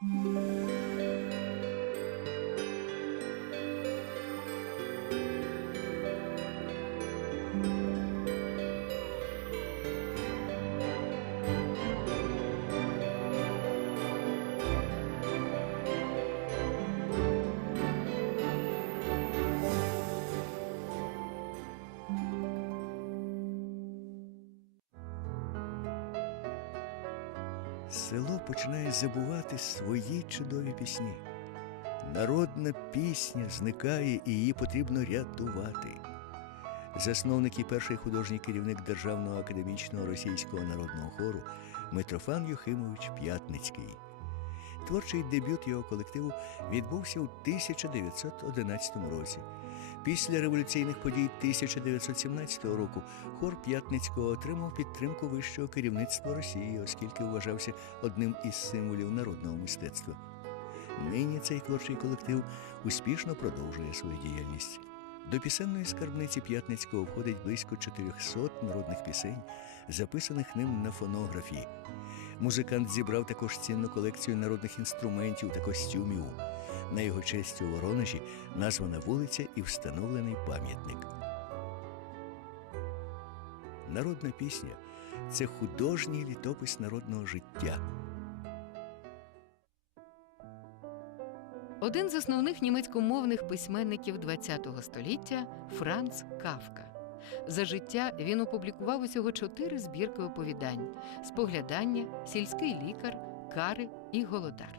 Música Село починає забувати свої чудові пісні. Народна пісня зникає і її потрібно рятувати. Засновник і перший художній керівник Державного академічного російського народного хору Митрофан Юхимович П'ятницький. Творчий дебют його колективу відбувся у 1911 році. Після революційних подій 1917 року хор П'ятницького отримав підтримку вищого керівництва Росії, оскільки вважався одним із символів народного мистецтва. Нині цей творчий колектив успішно продовжує свою діяльність. До пісенної скарбниці П'ятницького входить близько 400 народних пісень, записаних ним на фонографі. Музикант зібрав також цінну колекцію народних інструментів та костюмів. На його честь у Воронежі названа вулиця і встановлений пам'ятник. Народна пісня це художній літопис народного життя. Один з основних німецькомовних письменників ХХ століття Франц Кафка. За життя він опублікував усього чотири збірки оповідань: споглядання, сільський лікар, кари і голодар.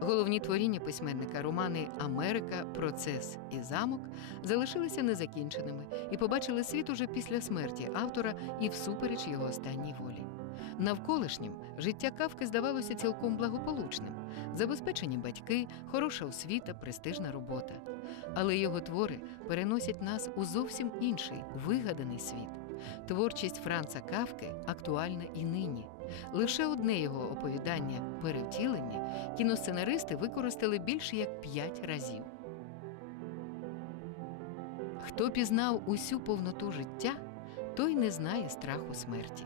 Головні творіння письменника романи Америка, Процес і Замок залишилися незакінченими і побачили світ уже після смерті автора і всупереч його останній волі. Навколишнім життя Кавки здавалося цілком благополучним: забезпечені батьки, хороша освіта, престижна робота. Але його твори переносять нас у зовсім інший вигаданий світ. Творчість Франца Кавки актуальна і нині. Лише одне його оповідання перевтілення кіносценаристи використали більше як п'ять разів. Хто пізнав усю повноту життя, той не знає страху смерті.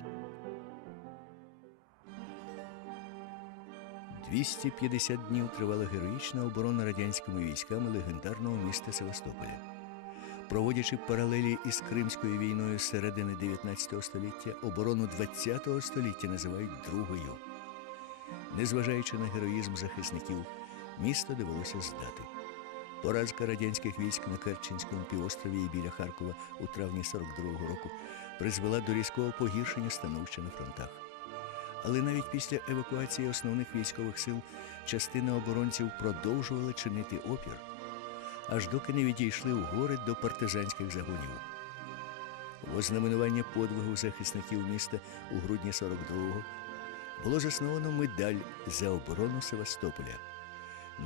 250 днів тривала героїчна оборона радянськими військами легендарного міста Севастополя. Проводячи паралелі із Кримською війною з середини 19 століття, оборону 20 століття називають другою. Незважаючи на героїзм захисників, місто довелося здати. Поразка радянських військ на Керченському півострові і біля Харкова у травні 42-го року призвела до різкого погіршення становища на фронтах. Але навіть після евакуації основних військових сил частина оборонців продовжувала чинити опір, аж доки не відійшли в гори до партизанських загонів. В ознаменування подвигу захисників міста у грудні 42-го було засновано медаль за оборону Севастополя.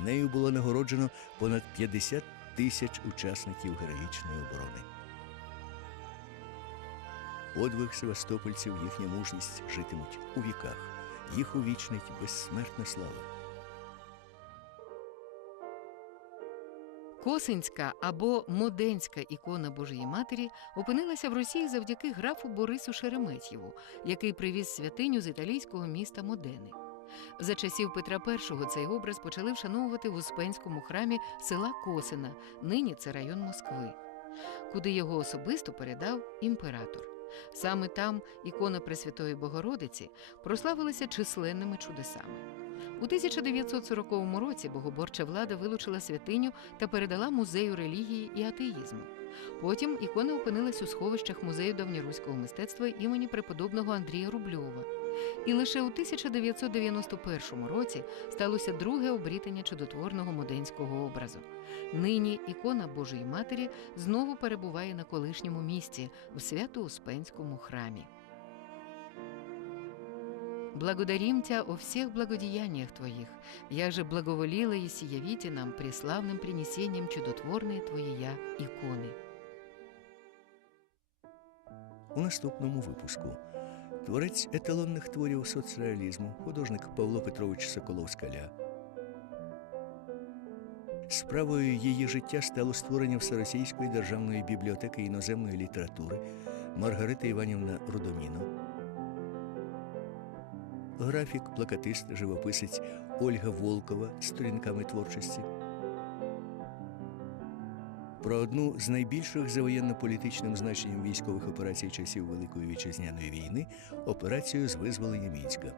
Нею було нагороджено понад 50 тисяч учасників героїчної оборони. Подвиг севастопольців, їхня мужність житимуть у віках. Їх увічнить безсмертна слава. Косинська або Моденська ікона Божої Матері опинилася в Росії завдяки графу Борису Шереметьєву, який привіз святиню з італійського міста Модени. За часів Петра І цей образ почали вшановувати в Успенському храмі села Косина, нині це район Москви, куди його особисто передав імператор. Саме там ікона Пресвятої Богородиці прославилася численними чудесами. У 1940 році богоборча влада вилучила святиню та передала музею релігії і атеїзму. Потім ікона опинилась у сховищах музею давньоруського мистецтва імені преподобного Андрія Рубльова. І лише у 1991 році сталося друге обрітання чудотворного моденського образу. Нині ікона Божої Матері знову перебуває на колишньому місці в Свято-Успенському храмі. Благодарим Тя о всех благодеяниях Твоих, я же благоволила и сиявите нам преславным принесением чудотворные Твоя иконы. У наступному випуску творець еталонних творів соцреалізму, художник Павло Петрович Соколов-Скаля. Справою її життя стало створення Всеросійської державної бібліотеки іноземної літератури Маргарита Іванівна Рудоміно. Графік, плакатист, живописець Ольга Волкова з сторінками творчості. Про одну з найбільших за воєнно-політичним значенням військових операцій часів Великої вітчизняної війни операцію з визволення Мінська.